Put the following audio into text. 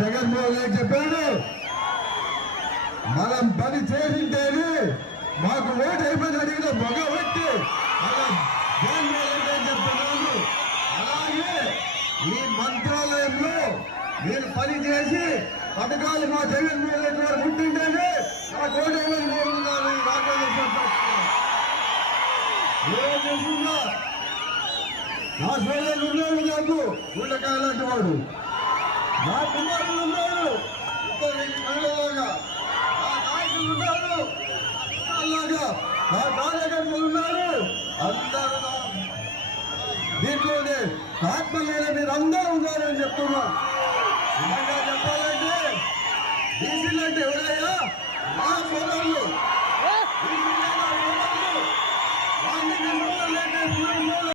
జగన్మోహన్ రెడ్డి చెప్పాడు, మనం పని చేసింటేనే మాకు ఓటు అయిపోయింది అడిగిన మొగ పెట్టి మనం జగన్మోహన్ రెడ్డి అని చెప్తున్నాను. అలాగే ఈ మంత్రాలయంలో మీరు పని చేసి పథకాలు మా జగన్మోహన్ రెడ్డి గారు ఉంటుంటేనే నాకు ఓటు అయిపోయింది కోరుకున్నాను. నా సోదరులు ఉన్నాడు, నాకు ఊళ్ళకాయ లాంటి వాడు, నా కుమారులు ఉన్నారు, మహిళలాగా నా నాయకులు ఉన్నారు, అలాగా నా కార్యకర్తలు ఉన్నారు. అందరూ దీంట్లోనే ఆత్మలేని మీరు అందరూ ఉన్నారని చెప్తున్నా. నిజంగా చెప్పాలంటే బీసీలు అంటే ఎవరయ్యా? నా సోదరులు.